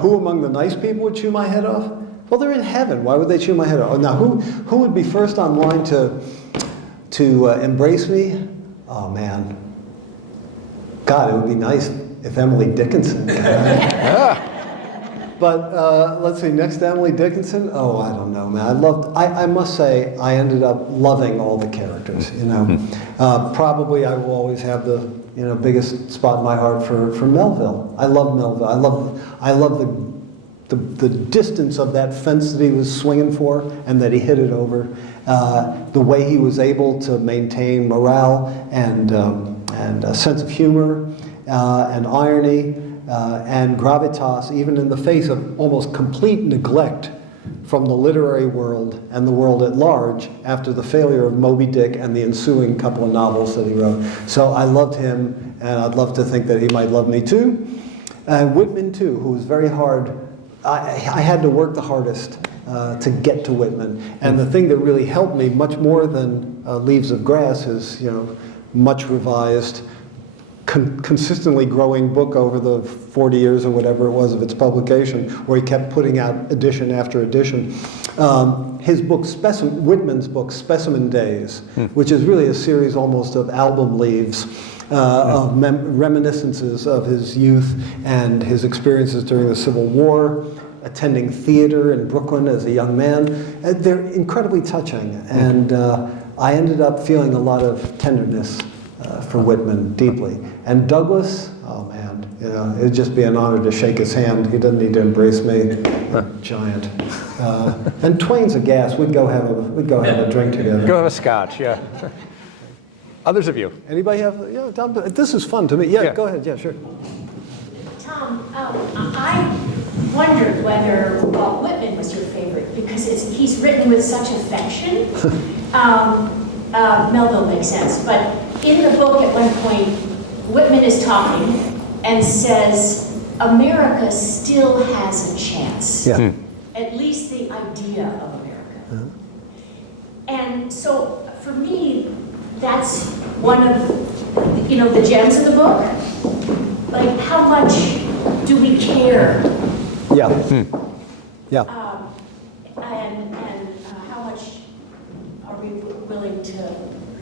who among the nice people would chew my head off? Well, they're in heaven. Why would they chew my head off? Now, who would be first on line to embrace me? Oh, man. God, it would be nice if Emily Dickinson. But let's see, next to Emily Dickinson? Oh, I don't know, man. I must say, I ended up loving all the characters, you know. Probably I will always have the, biggest spot in my heart for Melville. I love Melville. I love the distance of that fence that he was swinging for and that he hit it over. The way he was able to maintain morale and a sense of humor and irony and gravitas, even in the face of almost complete neglect from the literary world and the world at large after the failure of Moby Dick and the ensuing couple of novels that he wrote. So I loved him, and I'd love to think that he might love me too. Whitman too, who was very hard. I had to work the hardest to get to Whitman. And the thing that really helped me much more than Leaves of Grass is, much revised, consistently growing book over the 40 years or whatever it was of its publication, where he kept putting out edition after edition. His book, Whitman's book, Specimen Days, which is really a series almost of album leaves, of reminiscences of his youth and his experiences during the Civil War, attending theater in Brooklyn as a young man. They're incredibly touching, and I ended up feeling a lot of tenderness for Whitman deeply. And Douglass, oh man, it'd just be an honor to shake his hand. He doesn't need to embrace me. Giant. And Twain's a gas. We'd go have a drink together. Go have a scotch, yeah. Others of you. Anybody have? Tom, this is fun to me. Yeah, go ahead. Yeah, sure. Tom, I wondered whether Walt Whitman was your favorite because he's written with such affection. Melville makes sense, but in the book at one point, Whitman is talking and says, America still has a chance. Yeah. At least the idea of America. And so for me, that's one of the gems in the book. Like, how much do we care? Yeah. Yeah. And how much are we willing to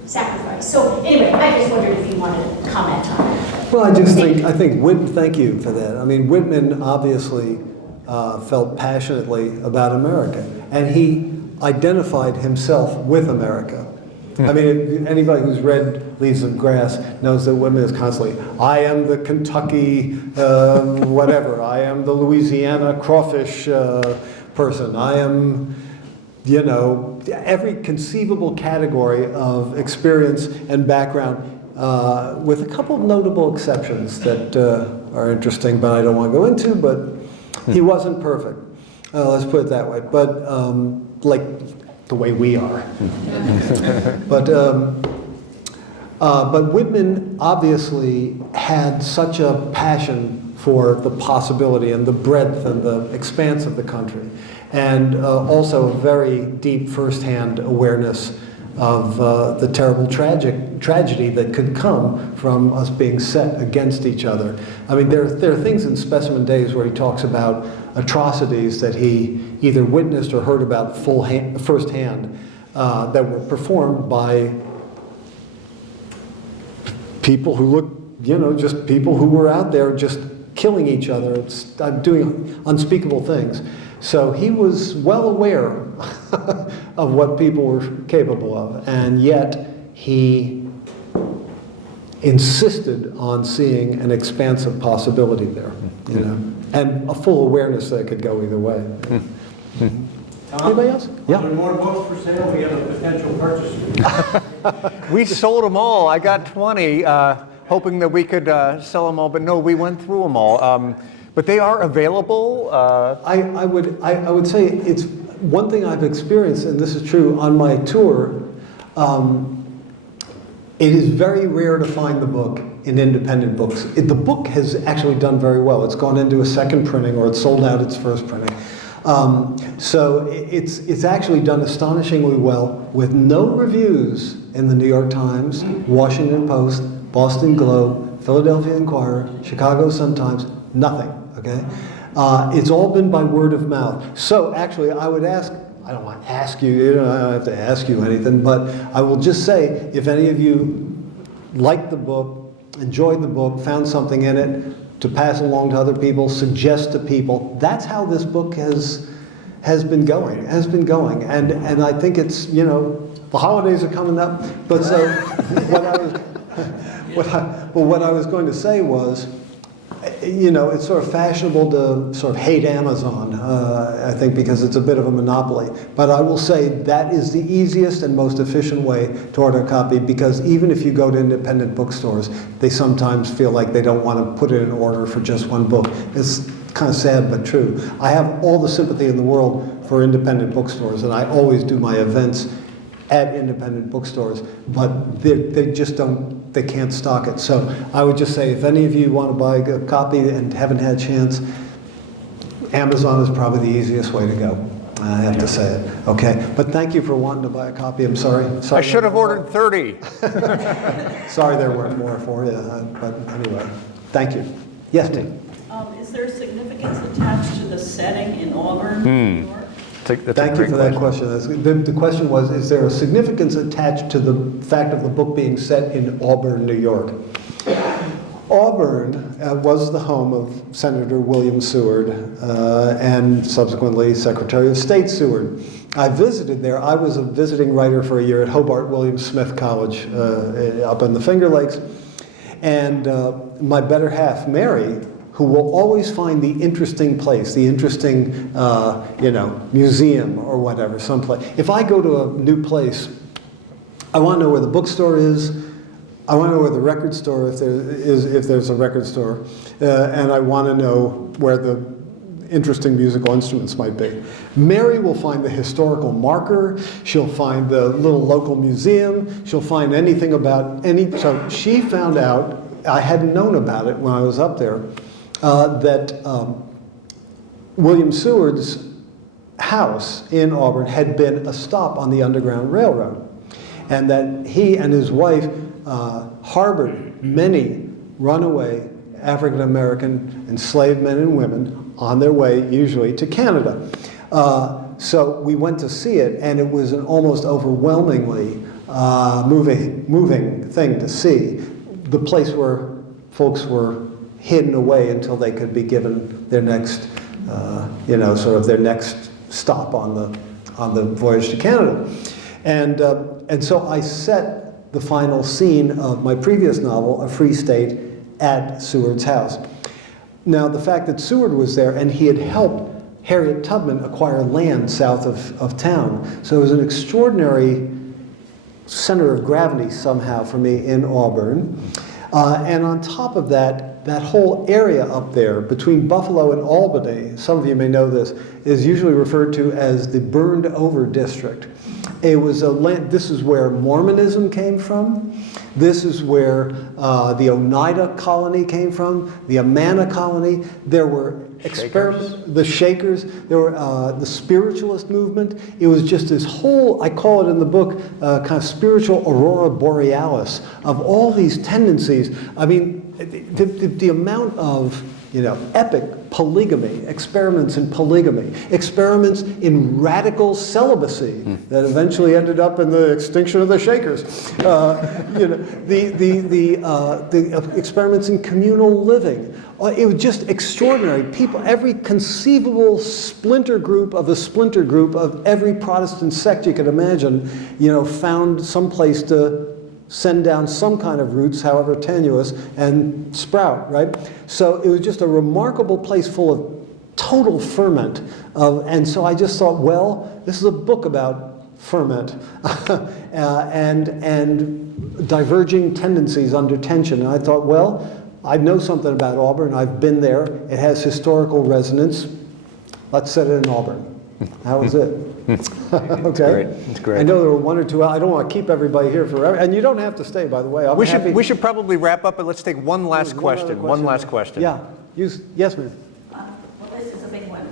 sacrifice? So anyway, I just wondered if you wanted to comment on that. Well, I think Whitman, thank you for that. I mean, Whitman obviously felt passionately about America, and he identified himself with America. I mean, anybody who's read Leaves of Grass knows that Whitman is constantly, I am the Kentucky whatever, I am the Louisiana crawfish person, I am, every conceivable category of experience and background, with a couple of notable exceptions that are interesting, but I don't want to go into, but he wasn't perfect. Let's put it that way. But like the way we are. But Whitman obviously had such a passion for the possibility and the breadth and the expanse of the country, and also a very deep firsthand awareness of the terrible tragedy that could come from us being set against each other. I mean, there are things in Specimen Days where he talks about atrocities that he either witnessed or heard about firsthand that were performed by people who look, just people who were out there just killing each other, doing unspeakable things. So he was well aware of what people were capable of, and yet he insisted on seeing an expansive possibility there, and a full awareness that it could go either way. Anybody else? Are there more books for sale? We have a potential purchaser. We sold them all. I got 20, hoping that we could sell them all, but no, we went through them all. But they are available. I would say it's one thing I've experienced, and this is true on my tour. It is very rare to find the book in independent books. The book has actually done very well. It's gone into a second printing, or it's sold out its first printing. So it's actually done astonishingly well, with no reviews in the New York Times, Washington Post, Boston Globe, Philadelphia Inquirer, Chicago Sun-Times, nothing, okay? It's all been by word of mouth. So actually, I would ask, I don't want to ask you, I don't have to ask you anything, but I will just say, if any of you liked the book, enjoyed the book, found something in it to pass along to other people, suggest to people, that's how this book has been going, and I think it's, the holidays are coming up, but so what I was going to say was, it's sort of fashionable to sort of hate Amazon, I think, because it's a bit of a monopoly. But I will say that is the easiest and most efficient way to order a copy, because even if you go to independent bookstores, they sometimes feel like they don't want to put in an order for just one book. It's kind of sad but true. I have all the sympathy in the world for independent bookstores, and I always do my events at independent bookstores, but they just they can't stock it. So I would just say, if any of you want to buy a copy and haven't had a chance, Amazon is probably the easiest way to go. I have to say it. Okay, but thank you for wanting to buy a copy. I'm sorry. I should have ordered 30. Sorry there weren't more for you, but anyway, thank you. Yes, Tim? Is there significance attached to the setting in Auburn, New York? Thank you for that question. The question was, is there a significance attached to the fact of the book being set in Auburn, New York? Auburn was the home of Senator William Seward and subsequently Secretary of State Seward. I visited there. I was a visiting writer for a year at Hobart William Smith College up in the Finger Lakes. And my better half, Mary, who will always find the interesting place, the interesting, museum or whatever, someplace. If I go to a new place, I want to know where the bookstore is. I want to know where the record store, if there's a record store, and I want to know where the interesting musical instruments might be. Mary will find the historical marker. She'll find the little local museum. She'll find anything about so she found out, I hadn't known about it when I was up there, that William Seward's house in Auburn had been a stop on the Underground Railroad, and that he and his wife harbored many runaway African-American enslaved men and women on their way usually to Canada. So we went to see it, and it was an almost overwhelmingly moving thing to see. The place where folks were hidden away until they could be given their next, sort of their next stop on the voyage to Canada. And so I set the final scene of my previous novel, A Free State, at Seward's house. Now, the fact that Seward was there, and he had helped Harriet Tubman acquire land south of town, so it was an extraordinary center of gravity somehow for me in Auburn. And on top of that, that whole area up there between Buffalo and Albany, some of you may know this, is usually referred to as the burned over district. It was a land, this is where Mormonism came from. This is where the Oneida colony came from, the Amana colony. There were experiments, the Shakers, there were the spiritualist movement. It was just this whole, I call it in the book, kind of spiritual aurora borealis of all these tendencies. I mean, the amount of, epic polygamy, experiments in polygamy, experiments in radical celibacy that eventually ended up in the extinction of the Shakers. The experiments in communal living. It was just extraordinary. People, every conceivable splinter group of a splinter group of every Protestant sect you could imagine, found some place to send down some kind of roots, however tenuous, and sprout, right? So it was just a remarkable place full of total ferment. And so I just thought, well, this is a book about ferment and diverging tendencies under tension. And I thought, well, I know something about Auburn. I've been there. It has historical resonance. Let's set it in Auburn. How was it? Okay. It's great. I know there were one or two. I don't want to keep everybody here forever, and you don't have to stay, by the way. We should probably wrap up, but let's take one last question. One last question. Yeah. Yes, ma'am. Well, this is a big one.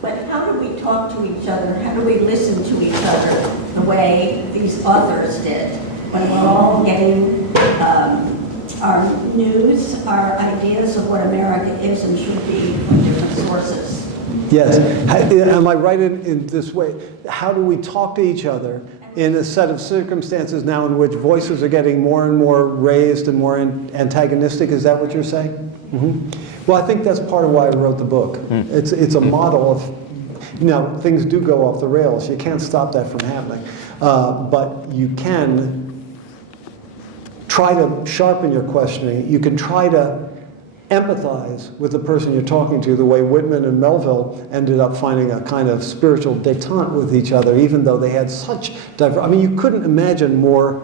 But how do we talk to each other? How do we listen to each other the way these authors did? When we're all getting our news, our ideas of what America is and should be from different sources. Yes. Am I right in this way? How do we talk to each other in a set of circumstances now in which voices are getting more and more raised and more antagonistic? Is that what you're saying? Mm-hmm. Well, I think that's part of why I wrote the book. It's a model of, things do go off the rails. You can't stop that from happening. But you can try to sharpen your questioning. You can try to empathize with the person you're talking to, the way Whitman and Melville ended up finding a kind of spiritual détente with each other, even though they had such you couldn't imagine more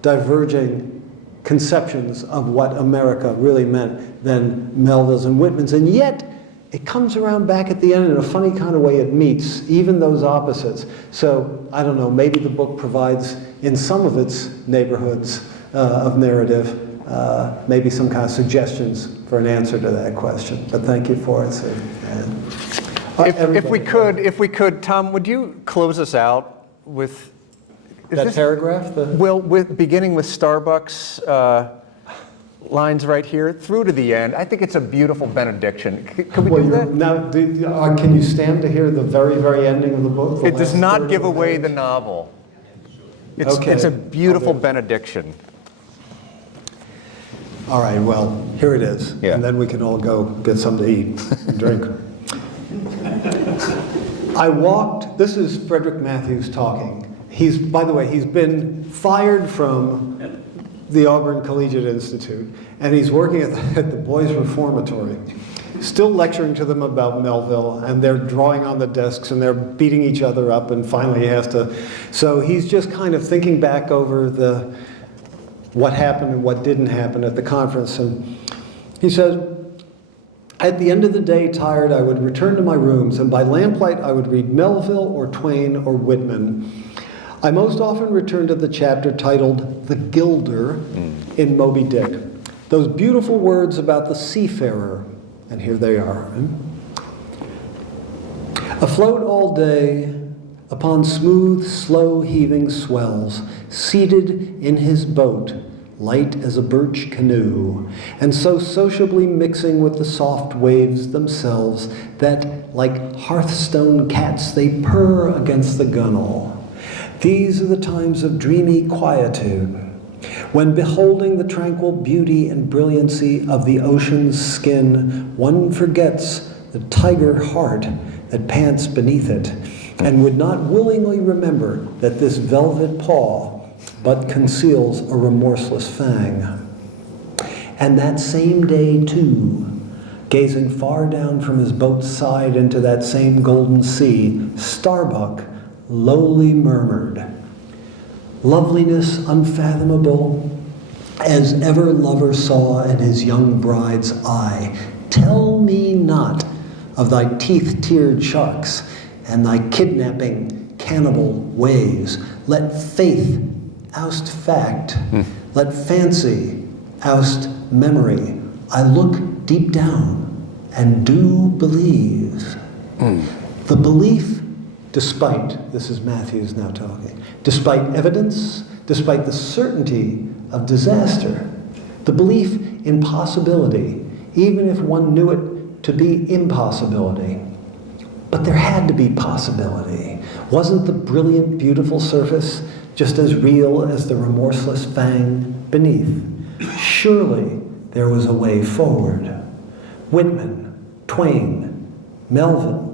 diverging conceptions of what America really meant than Melville's and Whitman's, and yet it comes around back at the end in a funny kind of way. It meets even those opposites. So I don't know, maybe the book provides in some of its neighborhoods of narrative maybe some kind of suggestions for an answer to that question. But thank you for it. So, if we could, Tom, would you close us out with that paragraph? Beginning with Starbucks lines right here through to the end. I think it's a beautiful benediction. Could we do that? Now, can you stand to hear the very, very ending of the book? It does not give away the novel. It's a beautiful benediction. All right, well, here it is. Yeah. And then we can all go get something to eat and drink. I walked, this is Frederick Matthews talking. By the way, he's been fired from the Auburn Collegiate Institute, and he's working at the Boys Reformatory, still lecturing to them about Melville, and they're drawing on the desks, and they're beating each other up, and finally he has to, so he's just kind of thinking back over what happened and what didn't happen at the conference. And he said, at the end of the day, tired, I would return to my rooms, and by lamplight I would read Melville or Twain or Whitman. I most often returned to the chapter titled The Gilder in Moby Dick. Those beautiful words about the seafarer, and here they are. Afloat all day, upon smooth, slow-heaving swells, seated in his boat, light as a birch canoe, and so sociably mixing with the soft waves themselves that, like hearthstone cats, they purr against the gunwale. These are the times of dreamy quietude, when beholding the tranquil beauty and brilliancy of the ocean's skin, one forgets the tiger heart that pants beneath it, and would not willingly remember that this velvet paw but conceals a remorseless fang. And that same day, too, gazing far down from his boat's side into that same golden sea, Starbuck lowly murmured, loveliness unfathomable, as ever lover saw in his young bride's eye, tell me not of thy teeth-tiered sharks and thy kidnapping cannibal ways. Let faith oust fact. Let fancy oust memory. I look deep down and do believe. The belief, despite, this is Matthews now talking, despite evidence, despite the certainty of disaster, the belief in possibility, even if one knew it to be impossibility. But there had to be possibility. Wasn't the brilliant, beautiful surface just as real as the remorseless fang beneath? Surely there was a way forward. Whitman, Twain, Melville,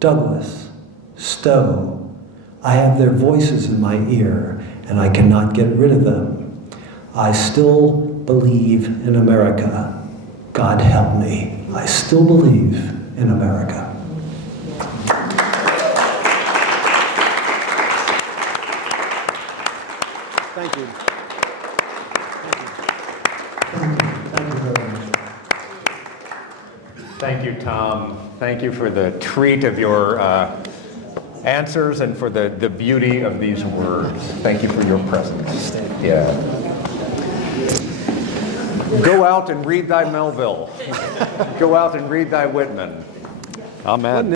Douglas, Stowe, I have their voices in my ear, and I cannot get rid of them. I still believe in America. God help me. I still believe in America. Thank you. Thank you very much. Thank you, Tom. Thank you for the treat of your answers and for the beauty of these words. Thank you for your presence. Yeah. Go out and read thy Melville. Go out and read thy Whitman. Amen.